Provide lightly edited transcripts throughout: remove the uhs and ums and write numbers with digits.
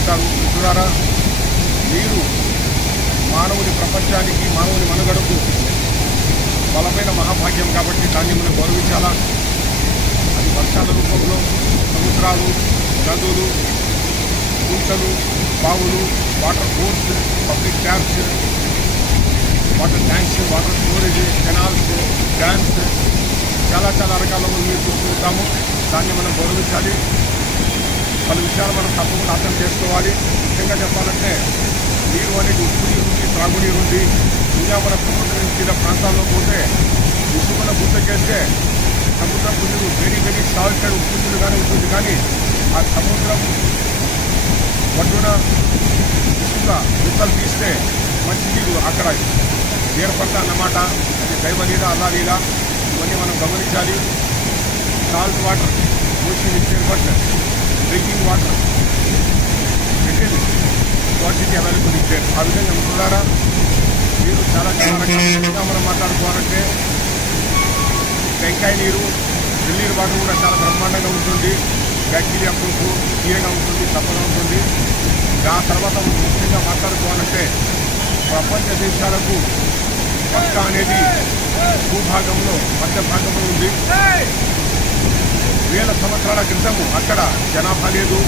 అంటారు. మిత్రులారా, నీరు మానవుని ప్రపంచానికి, మానవుని మనుగడకు బలమైన మహాభాగ్యం కాబట్టి దాన్ని మనం గౌరవించాలా. అది వర్షాల రూపంలో సముద్రాలు, నదులు, కుంటలు, బావులు, water bores, public taps, water tanks, water storage, canals, dams, చాలా రకాల నీరు చూస్తూ ఉంటాము. దాన్ని మనం గౌరవించాలి. పలు విషయాలు మనం తప్పకుండా అర్థం చేసుకోవాలి. ముఖ్యంగా చెప్పాలంటే నీరు అనేది ఉప్పు నీరు ఉంది, త్రాగునీరు ఉంది. ఇంకా మన సముద్రం తీర ప్రాంతాల్లో పోతే ఇసుకను గుర్త చేస్తే సముద్రపు నీరు వెరీ సాల్టెడ్ ఉప్పు నీరుగానే ఉంటుంది. కానీ ఆ సముద్రం ఒడ్డున ఇసుక గుట్టలు తీస్తే మంచినీరు అక్కడ ఏర్పడతా అన్నమాట. అది దైవలీల, అల్లాలీల. ఇవన్నీ మనం గమనించాలి. సాల్ట్ వాటర్ ఓషన్ ఇచ్చేది, but drinking water quantity available ఇచ్చారు. ఆ విధంగా మిత్రులారా, నీరు చాలా రకాలుగా మనం మాట్లాడుకోవాలంటే టెంకాయ నీరు, వెన్నీరు వాటర్ కూడా చాలా బ్రహ్మాండంగా ఉంటుంది. బ్యాక్టీరియా ప్రూఫ్, తీయగా ఉంటుంది, చప్పగా ఉంటుంది. ఆ తర్వాత ముఖ్యంగా మాట్లాడుకోవాలంటే ప్రపంచ దేశాలకు మక్కా అనేది భూభాగంలో మధ్య భాగంలో ఉంది. వేల సంవత్సరాల క్రితము అక్కడ జనాభా లేదు,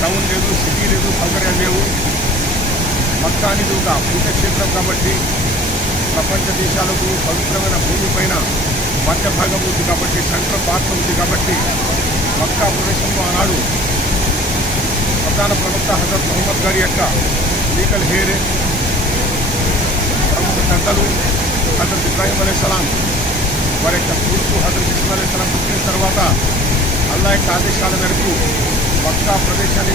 టౌన్ లేదు, సిటీ లేదు, సౌకర్యాలు లేవు. మక్కా అనేది ఒక పుణ్యక్షేత్రం కాబట్టి ప్రపంచ దేశాలకు పవిత్రమైన భూమిపైన మధ్య భాగం ఉంది కాబట్టి, సెంట్రల్ పార్ట్ ఉంది కాబట్టి మక్కా ప్రదేశంలో ఆనాడు ప్రధాన ప్రవక్త హజరత్ ముహమ్మద్ గారి యొక్క లీగల్ హెయిర్, ప్రముఖ పెద్దలు హజరత్ ఇబ్రాహీం అలైహిస్సలాం వారి యొక్క కొడుకు హజరత్ ఇస్మాయిల్ అలైహిస్సలాం పుట్టిన తర్వాత అల్లాహ్ యొక్క ఆదేశాల మేరకు మక్కా ప్రదేశాన్ని